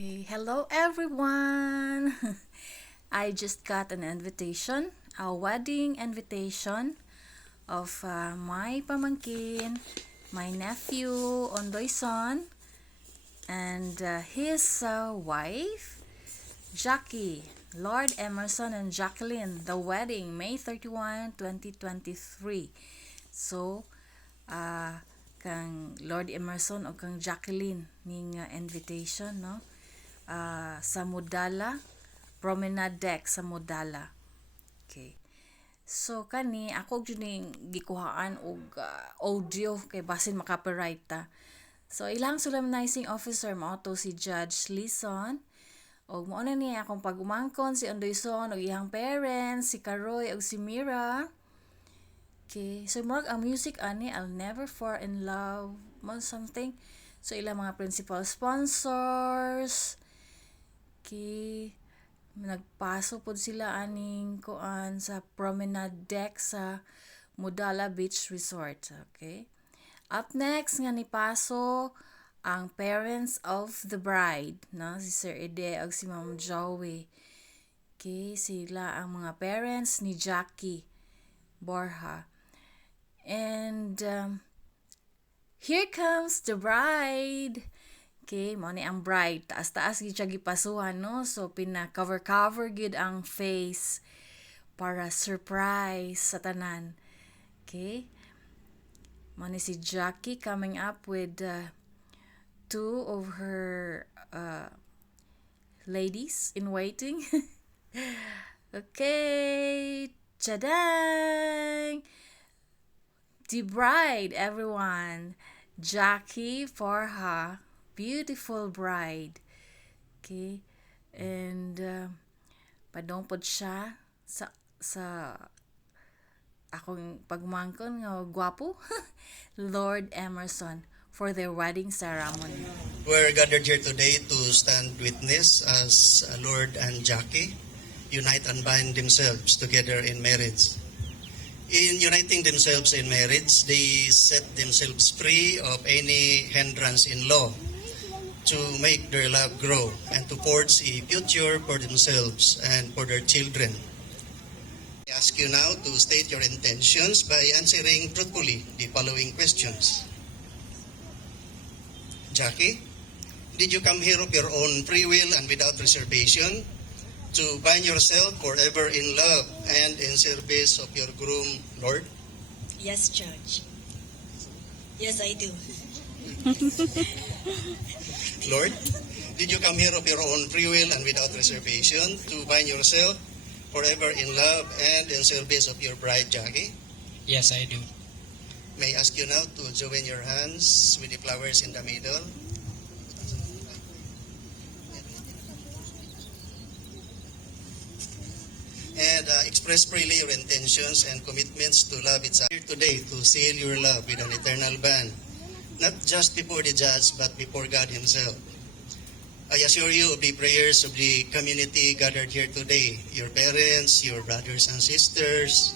Okay, hello everyone. I just got an invitation, a wedding invitation of my pamangkin, my nephew Ondoy son, and his wife, Jackie, Lord Emerson and Jacqueline. The wedding, May 31, 2023. So, kang Lord Emerson o kang Jacqueline ning invitation, no? Sa Modala, Promenade Deck sa Modala. Okay. So kani ako gyud gikuhaan og audio kay basin makapiright ta. So ilang solemnizing officer mao to si Judge Lison. Og mao na niya akong pagumangkon si Ondoyson og iyang parents, si Karoy og si Mira. Okay, so murag ang music ani I'll Never Fall in Love mo something. So ilang mga principal sponsors. Okay, nagpaso pod sila aning kuan sa Promenade Deck sa Modala Beach Resort. Okay. Up next nga ni paso ang parents of the bride, no? Si Sir Ede ug si Ma'am Joey. Okay, sila ang mga parents ni Jackie Borja. And here comes the bride. Okay, mo ni ang bride. Taas-taas gid siya gipasuhan, no? So pina-cover gid ang face para surprise sa tanan. Okay? Mo ni si Jackie coming up with two of her ladies in waiting. Okay, tadang! The bride, everyone. Jackie Forha, beautiful bride. Okay, and padongpod siya sa akong pagmangkon nga gwapo. Lord Emerson for their wedding ceremony. We're gathered here today to stand witness as Lord and Jackie unite and bind themselves together in marriage. In uniting themselves in marriage, they set themselves free of any hindrance in law to make their love grow and to forge a future for themselves and for their children. I ask you now to state your intentions by answering truthfully the following questions. Jackie, did you come here of your own free will and without reservation to bind yourself forever in love and in service of your groom, Lord? Yes, Judge. Yes, I do. Lord, did you come here of your own free will and without reservation to bind yourself forever in love and in service of your bride, Jackie? Yes, I do. May I ask you now to join your hands with the flowers in the middle. And express freely your intentions and commitments to love each other today, to seal your love with an eternal bond, not just before the judge, but before God Himself. I assure you of the prayers of the community gathered here today, your parents, your brothers and sisters,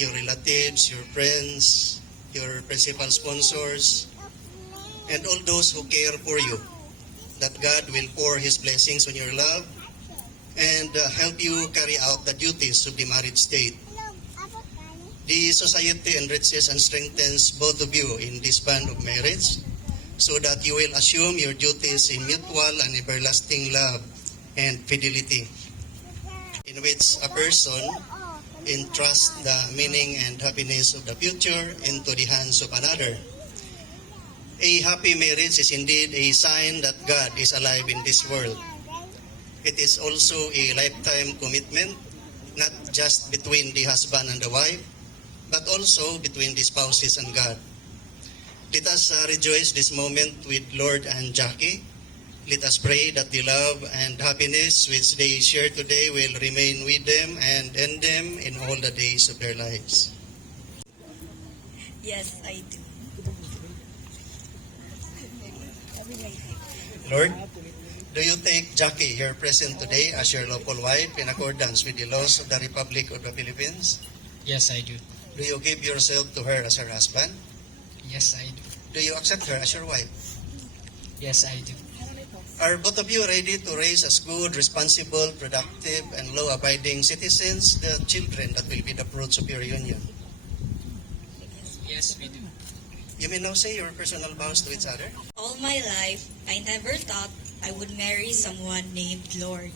your relatives, your friends, your principal sponsors, and all those who care for you, that God will pour His blessings on your love and help you carry out the duties of the married state. The society enriches and strengthens both of you in this bond of marriage so that you will assume your duties in mutual and everlasting love and fidelity, in which a person entrusts the meaning and happiness of the future into the hands of another. A happy marriage is indeed a sign that God is alive in this world. It is also a lifetime commitment, not just between the husband and the wife, but also between the spouses and God. Let us rejoice this moment with Lord and Jackie. Let us pray that the love and happiness which they share today will remain with them and in them in all the days of their lives. Yes, I do. Lord, do you take Jackie here present today as your lawful wife in accordance with the laws of the Republic of the Philippines? Yes, I do. Do you give yourself to her as her husband? Yes, I do. Do you accept her as your wife? Yes, I do. Are both of you ready to raise as good, responsible, productive, and law-abiding citizens the children that will be the fruits of your union? Yes, we do. You may now say your personal vows to each other. All my life, I never thought I would marry someone named Lord.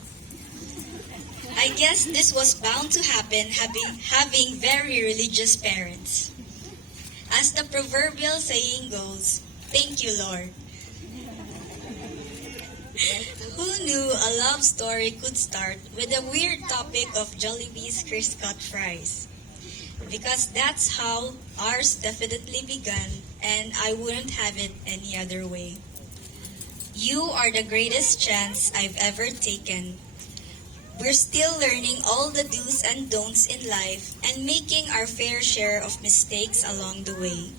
I guess this was bound to happen having very religious parents. As the proverbial saying goes, thank you, Lord. Who knew a love story could start with a weird topic of Jollibee's crisp-cut fries? Because that's how ours definitely began, and I wouldn't have it any other way. You are the greatest chance I've ever taken. We're still learning all the do's and don'ts in life and making our fair share of mistakes along the way.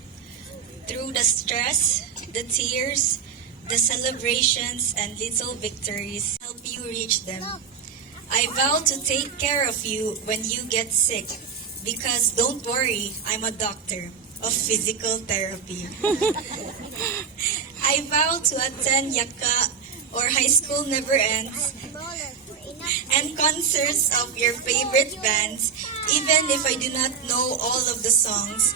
Through the stress, the tears, the celebrations, and little victories, help you reach them. I vow to take care of you when you get sick, because don't worry, I'm a doctor of physical therapy. I vow to attend Yaka or High School Never Ends and concerts of your favorite bands, even if I do not know all of the songs.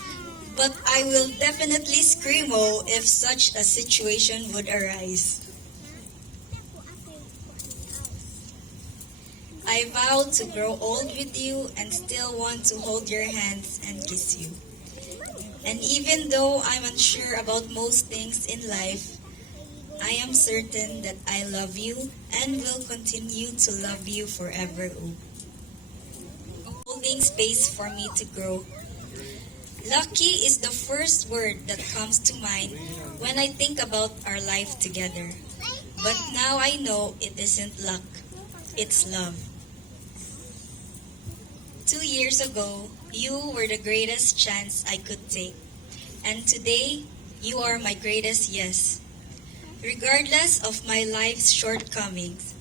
But I will definitely screamo if such a situation would arise. I vow to grow old with you and still want to hold your hands and kiss you. And even though I'm unsure about most things in life, I am certain that I love you and will continue to love you forever. Holding space for me to grow. Lucky is the first word that comes to mind when I think about our life together. But now I know it isn't luck, it's love. 2 years ago, you were the greatest chance I could take. And today, you are my greatest yes. Regardless of my life's shortcomings,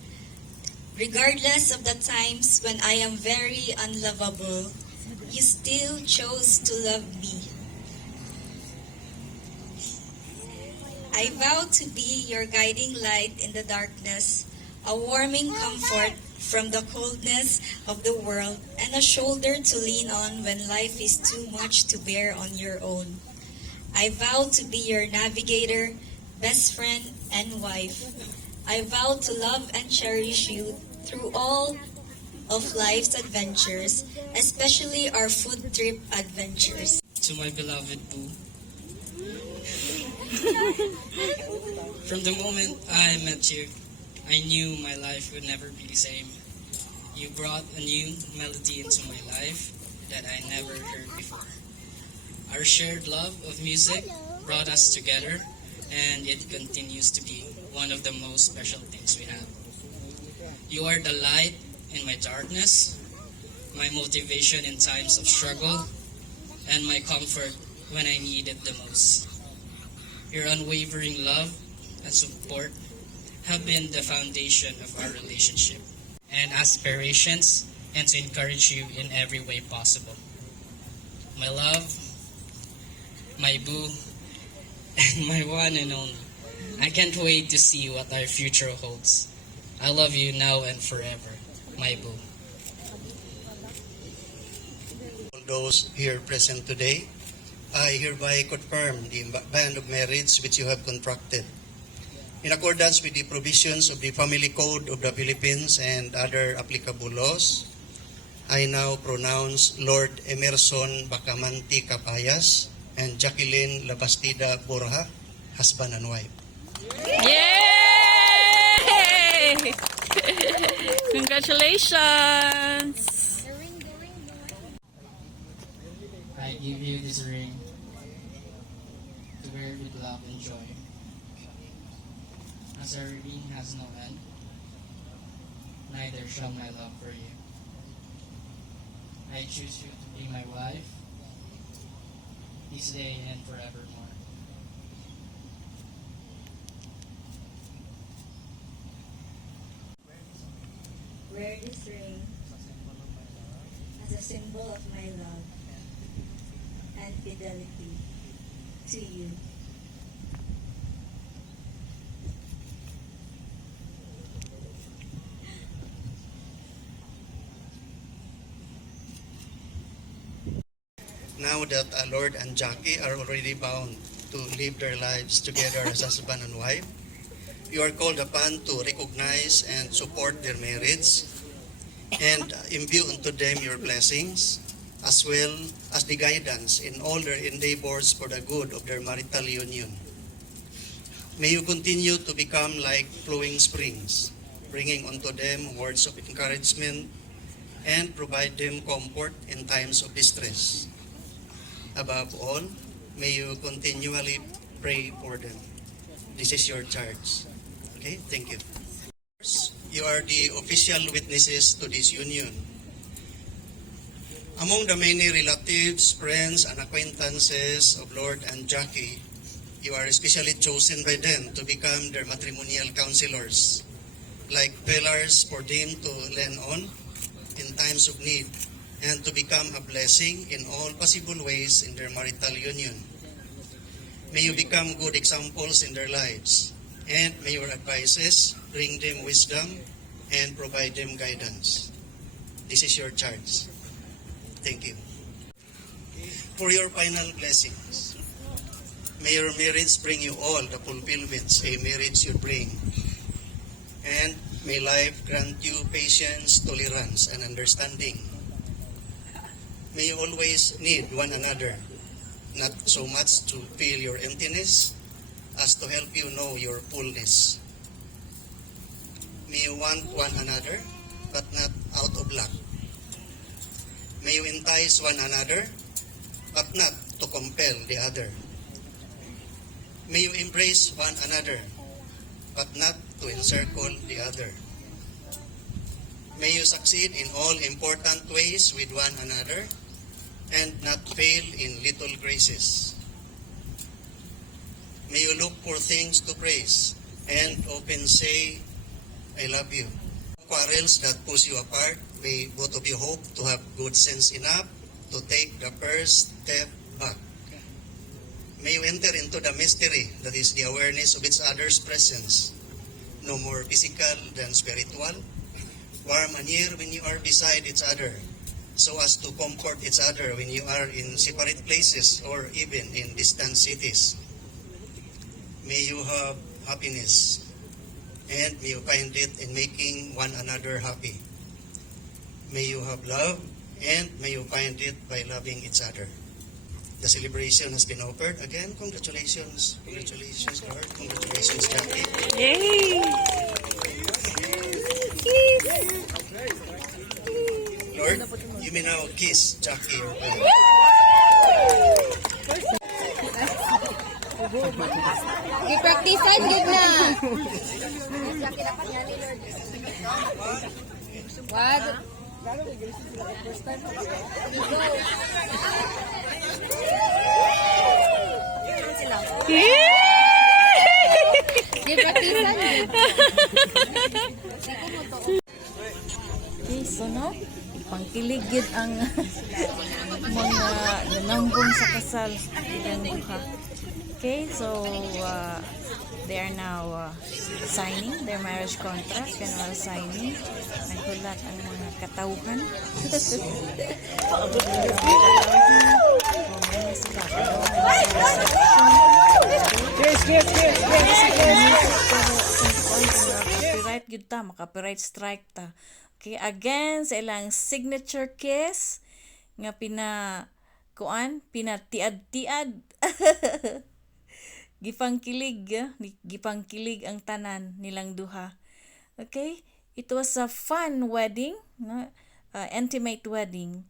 regardless of the times when I am very unlovable, you still chose to love me. I vow to be your guiding light in the darkness, a warming comfort from the coldness of the world, and a shoulder to lean on when life is too much to bear on your own. I vow to be your navigator, best friend, and wife. I vow to love and cherish you through all of life's adventures, especially our food trip adventures. To my beloved Boo, from the moment I met you, I knew my life would never be the same. You brought a new melody into my life that I never heard before. Our shared love of music brought us together, and it continues to be one of the most special things we have. You are the light in my darkness, my motivation in times of struggle, and my comfort when I need it the most. Your unwavering love and support have been the foundation of our relationship and aspirations, and to encourage you in every way possible. My love, my boo, and my one and only. I can't wait to see what our future holds. I love you now and forever, my boo. All those here present today, I hereby confirm the band of marriage which you have contracted. In accordance with the provisions of the Family Code of the Philippines and other applicable laws, I now pronounce Lord Emerson Bacamanti Capayas and Jacqueline Labastida Borja, husband and wife. Yay! Congratulations! I give you this ring to wear with love and joy. As our ring has no end, neither shall my love for you. I choose you to be my wife, this day and forevermore. Wear this ring as a symbol of my love and fidelity to you. Now that Lord and Jackie are already bound to live their lives together as husband and wife, you are called upon to recognize and support their marriage and imbue unto them your blessings, as well as the guidance in all their endeavors for the good of their marital union. May you continue to become like flowing springs, bringing unto them words of encouragement and provide them comfort in times of distress. Above all, may you continually pray for them. This is your charge. Okay, thank you. You are the official witnesses to this union. Among the many relatives, friends, and acquaintances of Lord and Jackie, you are especially chosen by them to become their matrimonial counselors, like pillars for them to lean on in times of need, and to become a blessing in all possible ways in their marital union. May you become good examples in their lives, and may your advices bring them wisdom and provide them guidance. This is your charge. Thank you. For your final blessings, may your marriage bring you all the fulfillments a marriage should bring, and may life grant you patience, tolerance, and understanding. May you always need one another, not so much to fill your emptiness as to help you know your fullness. May you want one another, but not out of lack. May you entice one another, but not to compel the other. May you embrace one another, but not to encircle the other. May you succeed in all important ways with one another, and not fail in little graces. May you look for things to praise and often say, I love you. Quarrels that push you apart, may both of you hope to have good sense enough to take the first step back. May you enter into the mystery that is the awareness of each other's presence, no more physical than spiritual, warm and near when you are beside each other, so as to comfort each other when you are in separate places or even in distant cities. May you have happiness, and may you find it in making one another happy. May you have love, and may you find it by loving each other. The celebration has been offered. Again, congratulations. Congratulations, Lord. Congratulations, Jackie. Yay! Lord, you may now kiss Jackie your bride. Gipraktisan gid na. Wag. Gipraktisan gid. Okay, so no, ipangkiligid ang mga nanambong sa kasal ilang duha. Okay, so they are now signing their marriage contract, and while signing, naghulat ang mga katauhan. Copyright yun ta, copyright strike ta. Okay, again, sa ilang signature kiss, nga pinatiad-tiad. Gipangkilig ang tanan nilang duha. Okay? It was a fun wedding, no? Intimate wedding.